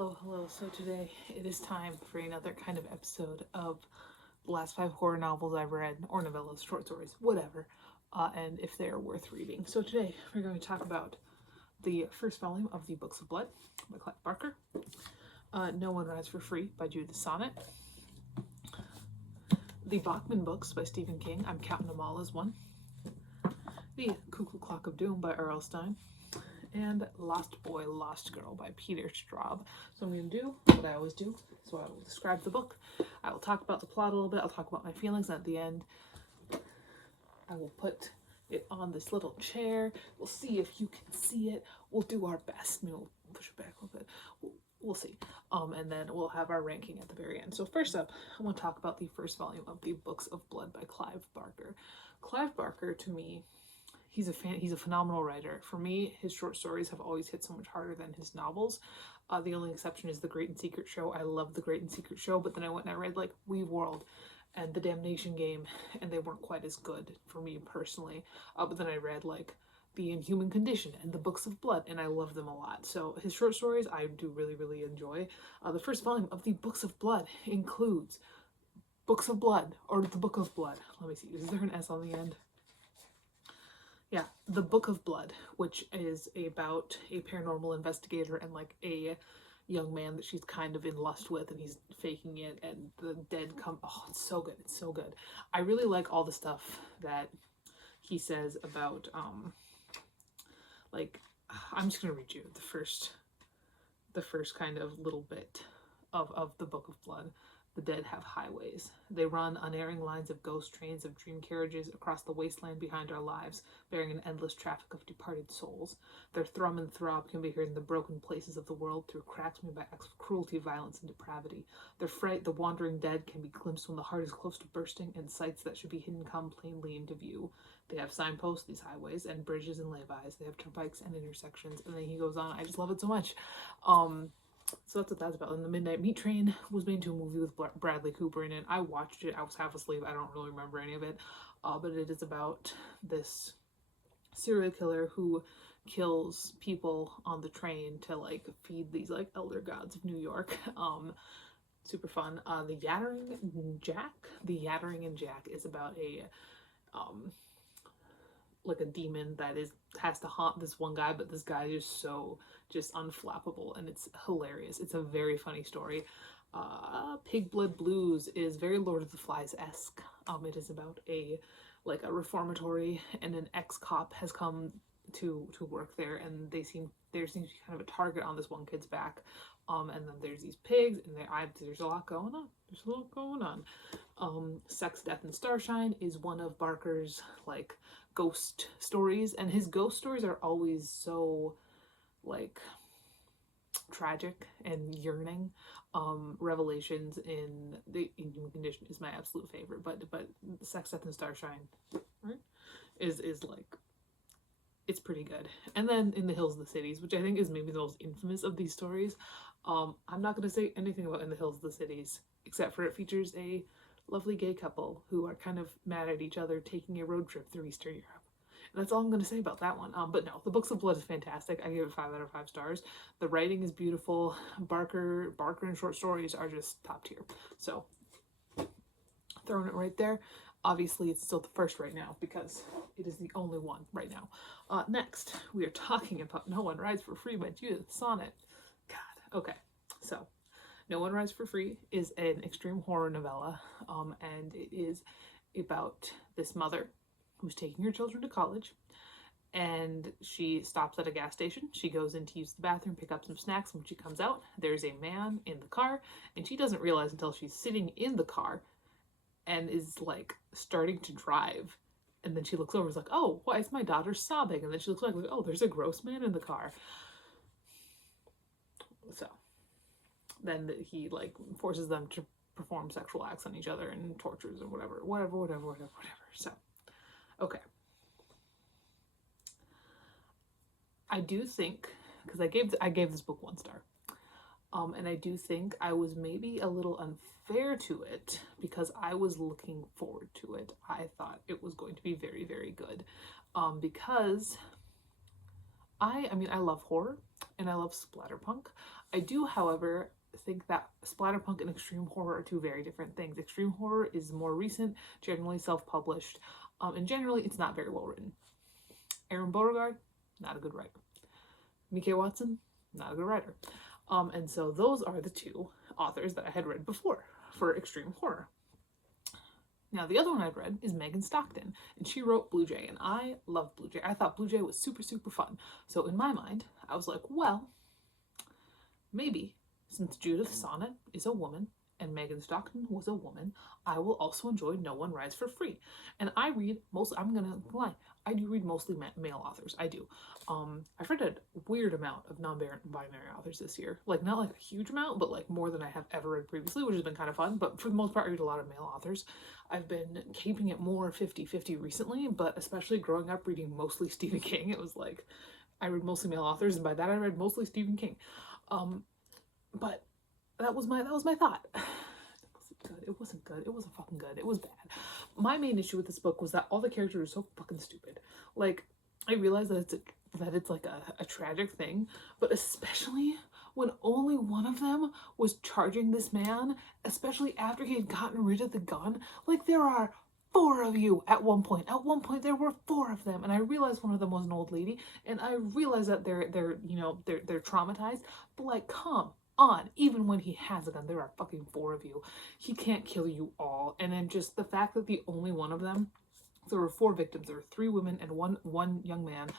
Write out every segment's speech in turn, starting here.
Hello. So today it is time for another kind of episode of the last 5 horror novels I've read, or novellas, short stories, whatever, and if they are worth reading. So today we're going to talk about the first volume of the Books of Blood by Clive Barker, No One Rides for Free by Judith Sonnet, the Bachman books by Stephen King, I'm counting them all as one, the Cuckoo Clock of Doom by R.L. Stine, and Lost Boy, Lost Girl by Peter Straub. So I'm going to do what I always do. So I will describe the book. I will talk about the plot a little bit. I'll talk about my feelings. And at the end, I will put it on this little chair. We'll see if you can see it. We'll do our best. Maybe we'll push it back a little bit. We'll see. And then we'll have our ranking at the very end. So first up, I want to talk about the first volume of the Books of Blood by Clive Barker. Clive Barker, to me, he's a phenomenal writer. For me, his short stories have always hit so much harder than his novels. The only exception is The Great and Secret Show. I love The Great and Secret Show, but then I went and I read like Weave World and The Damnation Game, and they weren't quite as good for me personally. But then I read like The Inhuman Condition and The Books of Blood, and I love them a lot. So his short stories I do really enjoy. The first volume of the Books of Blood includes Books of Blood, or The Book of Blood. Let me see, is there an S on the end? Yeah, The Book of Blood, which is about a paranormal investigator and like a young man that she's kind of in lust with, and he's faking it, and the dead come. Oh, it's so good. It's so good. I really like all the stuff that he says about like, I'm just gonna read you the first kind of little bit of The Book of Blood. The dead have highways. They run unerring lines of ghost trains of dream carriages across the wasteland behind our lives, bearing an endless traffic of departed souls. Their thrum and throb can be heard in the broken places of the world through cracks made by acts of cruelty, violence, and depravity. Their fright, the wandering dead, can be glimpsed when the heart is close to bursting, and sights that should be hidden come plainly into view. They have signposts, these highways, and bridges and lay-bys. They have turnpikes and intersections, and then he goes on. I just love it so much. So that's what that's about. And The Midnight Meat Train was made into a movie with Bradley Cooper in it. I watched it. I was half asleep. I don't really remember any of it. But it is about this serial killer who kills people on the train to like feed these like elder gods of New York. Super fun. The Yattering and Jack is about a like a demon that has to haunt this one guy, but this guy is so just unflappable, and it's hilarious. It's a very funny story. Pig Blood Blues is very Lord of the Flies-esque. It is about a reformatory, and an ex-cop has come to work there, and there seems to be kind of a target on this one kid's back. And then there's these pigs, and there's a lot going on. Sex, Death, and Starshine is one of Barker's like ghost stories, and his ghost stories are always so like tragic and yearning. Revelations in The Inhuman Condition is my absolute favorite, but Sex, Death, and Starshine, right, is like, it's pretty good. And then In the Hills of the Cities, which I think is maybe the most infamous of these stories. I'm not going to say anything about In the Hills of the Cities, except for it features a lovely gay couple who are kind of mad at each other taking a road trip through Eastern Europe. And that's all I'm going to say about that one. But no, The Books of Blood is fantastic. I give it 5 out of 5 stars. The writing is beautiful. Barker and short stories are just top tier. So, throwing it right there. Obviously, it's still the first right now because it is the only one right now. Next, we are talking about No One Rides for Free by Judith Sonnet. God, okay. So, No One Rides for Free is an extreme horror novella, and it is about this mother who's taking her children to college, and she stops at a gas station. She goes in to use the bathroom, pick up some snacks. When she comes out, there's a man in the car, and she doesn't realize until she's sitting in the car and is like starting to drive, and then she looks over and is like, oh, why is my daughter sobbing? And then she looks like, oh, there's a gross man in the car. So then he like forces them to perform sexual acts on each other and tortures or whatever. So, okay. I do think, because I gave this book 1 star, and I do think I was maybe a little unfair to it because I was looking forward to it. I thought it was going to be very, very good, because I mean, I love horror. and I love splatterpunk. I do, however, think that splatterpunk and extreme horror are two very different things. Extreme horror is more recent, generally self-published, and generally it's not very well written. Aaron Beauregard, not a good writer. Mike Watson, not a good writer. And so those are the two authors that I had read before for extreme horror. Now, the other one I've read is Megan Stockton, and she wrote Blue Jay, and I loved Blue Jay. I thought Blue Jay was super, super fun. So in my mind, I was like, well, maybe since Judith Sonnet is a woman and Megan Stockton was a woman, I will also enjoy No One Rides for Free. And I read mostly, I'm gonna lie, I do read mostly male authors. I do. I've read a weird amount of non-binary authors this year. Like, not like a huge amount, but like more than I have ever read previously, which has been kind of fun. But for the most part, I read a lot of male authors. I've been keeping it more 50-50 recently, but especially growing up reading mostly Stephen King, it was like I read mostly male authors, and by that I read mostly Stephen King. But that was my thought. It wasn't good. It wasn't fucking good. It was bad. My main issue with this book was that all the characters are so fucking stupid. Like, I realize that it's like a tragic thing, but especially when only one of them was charging this man, especially after he had gotten rid of the gun. Like, there are 4 of you at one point. At one point there were 4 of them, and I realized one of them was an old lady, and I realized that they're traumatized. But like, come on, even when he has a gun, there are fucking 4 of you. He can't kill you all. And then just the fact that the only one of them, there were 4 victims, there were 3 women and one young man.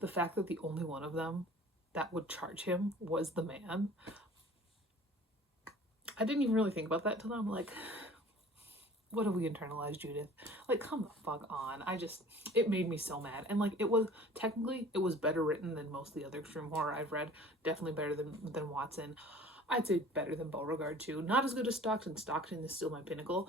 The fact that the only one of them that would charge him was the man. I didn't even really think about that till now. I'm like, what have we internalized, Judith? Like, come the fuck on. It made me so mad. And like, it was better written than most of the other extreme horror I've read. Definitely better than Watson. I'd say better than Beauregard too. Not as good as Stockton. Stockton is still my pinnacle.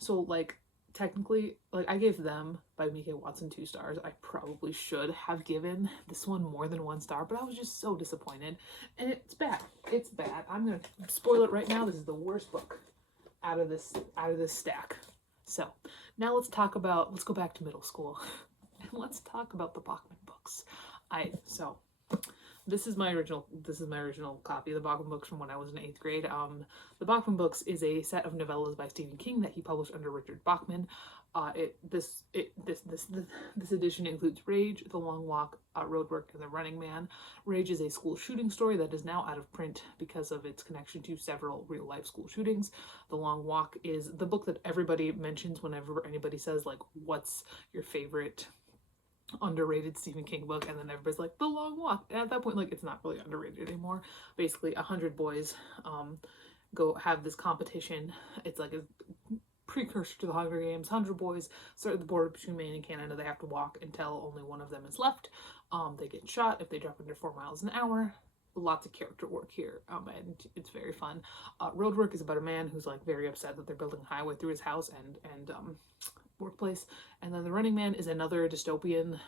So like, technically, like, I gave them by Mika Watson 2 stars. I probably should have given this one more than 1 star, but I was just so disappointed. And it's bad. It's bad. I'm gonna spoil it right now. This is the worst book out of this stack. So now let's go back to middle school and let's talk about the Bachman books. This is my original copy of the Bachman books from when I was in 8th grade. The Bachman books is a set of novellas by Stephen King that he published under Richard Bachman. This edition includes Rage, The Long Walk, Roadwork, and The Running Man. Rage is a school shooting story that is now out of print because of its connection to several real-life school shootings. The Long Walk is the book that everybody mentions whenever anybody says, like, what's your favorite underrated Stephen King book, and then everybody's like, The Long Walk. And at that point, like, it's not really underrated anymore. Basically, 100 boys go have this competition. It's like a precursor to the Hunger Games. 100 boys start at the border between Maine and Canada. They have to walk until only one of them is left. They get shot if they drop under 4 miles an hour. Lots of character work here, and it's very fun. Roadwork is about a man who's like very upset that they're building a highway through his house and workplace. And then The Running Man is another dystopian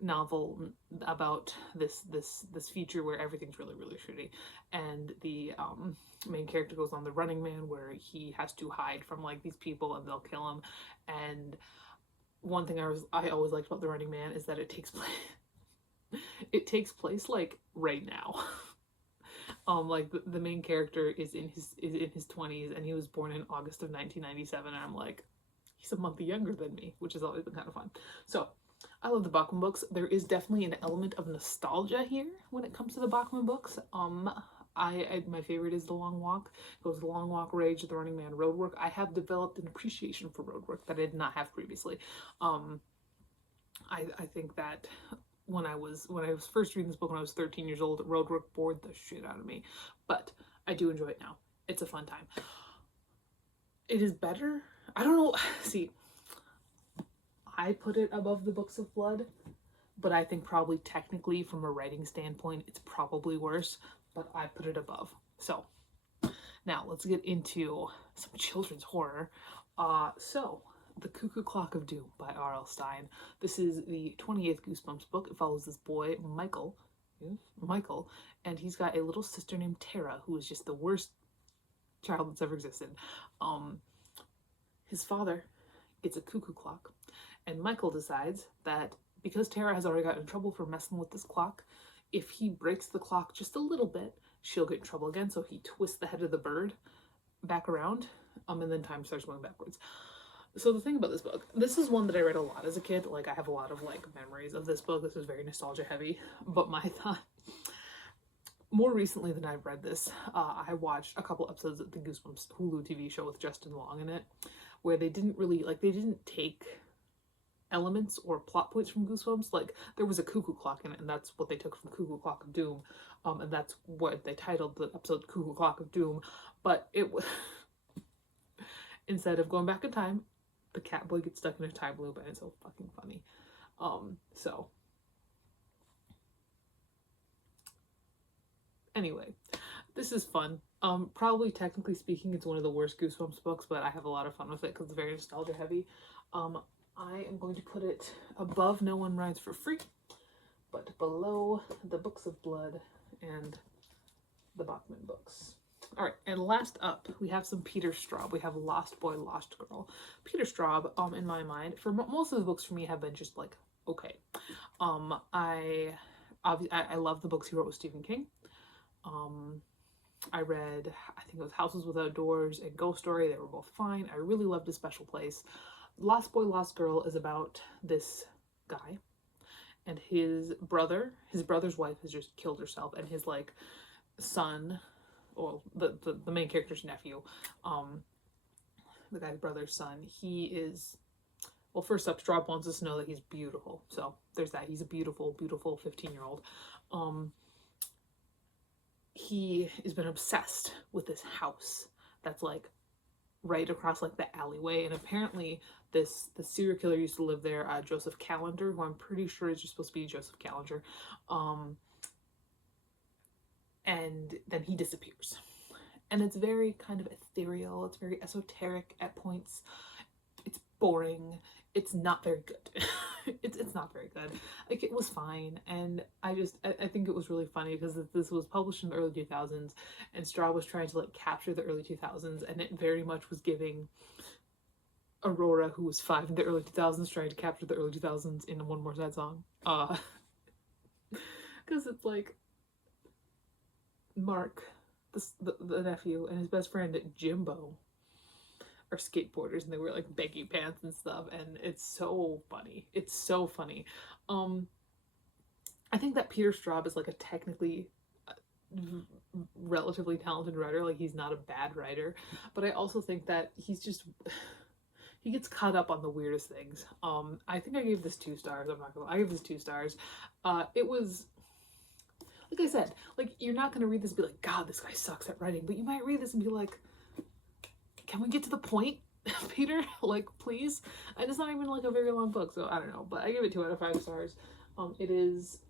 novel about this future where everything's really, really shitty, and the main character goes on the Running Man, where he has to hide from like these people and they'll kill him. And one thing I always liked about the Running Man is that it takes place like right now. Like the main character is in his 20s, and he was born in August of 1997, and I'm like, he's a month younger than me, which has always been kind of fun. So I love the Bachman books. There is definitely an element of nostalgia here when it comes to the Bachman books. My favorite is The Long Walk. It goes The Long Walk, Rage, The Running Man, Roadwork. I have developed an appreciation for Roadwork that I did not have previously. I think that when I was first reading this book when I was 13 years old, Roadwork bored the shit out of me, but I do enjoy it now. It's a fun time. It is better. I don't know. See, I put it above the Books of Blood, but I think probably technically from a writing standpoint, it's probably worse, but I put it above. So now let's get into some children's horror. The Cuckoo Clock of Doom by R.L. Stine. This is the 28th Goosebumps book. It follows this boy, Michael, and he's got a little sister named Tara, who is just the worst child that's ever existed. His father gets a cuckoo clock, and Michael decides that because Tara has already gotten in trouble for messing with this clock, if he breaks the clock just a little bit, she'll get in trouble again. So he twists the head of the bird back around, and then time starts going backwards. So the thing about this book, this is one that I read a lot as a kid. Like, I have a lot of like memories of this book. This is very nostalgia heavy. But my thought, more recently than I've read this, I watched a couple episodes of the Goosebumps Hulu TV show with Justin Long in it, where they didn't really, like, they didn't take elements or plot points from Goosebumps. Like, there was a cuckoo clock in it, and that's what they took from Cuckoo Clock of Doom, and that's what they titled the episode Cuckoo Clock of Doom. But it was instead of going back in time, the cat boy gets stuck in a time loop, and it's so fucking funny. So anyway, this is fun. Probably technically speaking, it's one of the worst Goosebumps books, but I have a lot of fun with it because it's very nostalgia heavy. I am going to put it above No One Rides for Free, but below the Books of Blood and the Bachman books. All right, and last up, we have some Peter Straub. We have Lost Boy, Lost Girl. Peter Straub, in my mind, for most of the books for me have been just like, okay. I love the books he wrote with Stephen King. I read, I think it was Houses Without Doors and Ghost Story. They were both fine. I really loved A Special Place. Lost Boy, Lost Girl is about this guy and his brother's wife has just killed herself, and his like son, well, the main character's nephew, the guy's brother's son, he is, well, first up, Straub wants us to know that he's beautiful. So there's that. He's a beautiful, beautiful 15-year-old. He has been obsessed with this house that's like right across like the alleyway, and apparently the serial killer used to live there, Joseph Calendar, who I'm pretty sure is just supposed to be Joseph Calendar, and then he disappears, and it's very kind of ethereal, it's very esoteric at points, it's boring, it's not very good. it's not very good. Like, it was fine, and I think it was really funny because this was published in the early 2000s, and Straub was trying to like capture the early 2000s, and it very much was giving Aurora, who was 5 in the early 2000s, trying to capture the early 2000s in a One More Sad Song. Because it's like Mark, the nephew, and his best friend Jimbo are skateboarders, and they wear like baggy pants and stuff, and it's so funny. It's so funny. I think that Peter Straub is like a technically relatively talented writer. Like, he's not a bad writer, but I also think that he gets caught up on the weirdest things. I think I gave this 2 stars. I gave this 2 stars. It was, like I said, like, you're not gonna read this and be like, God, this guy sucks at writing, but you might read this and be like, can we get to the point, Peter? Like, please? And it's not even like a very long book, so I don't know, but I give it 2 out of 5 stars. It is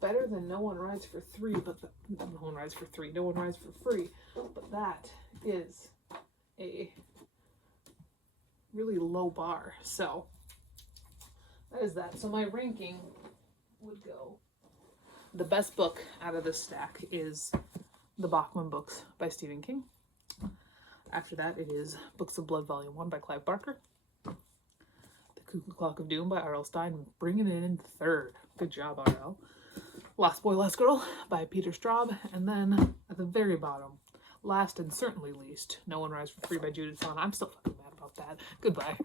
better than No One Rides for Free, No One Rides for Free, but that is a really low bar. So that is that. So my ranking would go, the best book out of this stack is the Bachman books by Stephen King. After that, it is Books of Blood Volume 1 by Clive Barker. The Cuckoo Clock of Doom by R.L. Stine, bringing it in 3rd. Good job, R.L. Lost Boy, Lost Girl by Peter Straub. And then, at the very bottom, last and certainly least, No One Rides for Free by Judith Vaughn. I'm still fucking mad about that. Goodbye.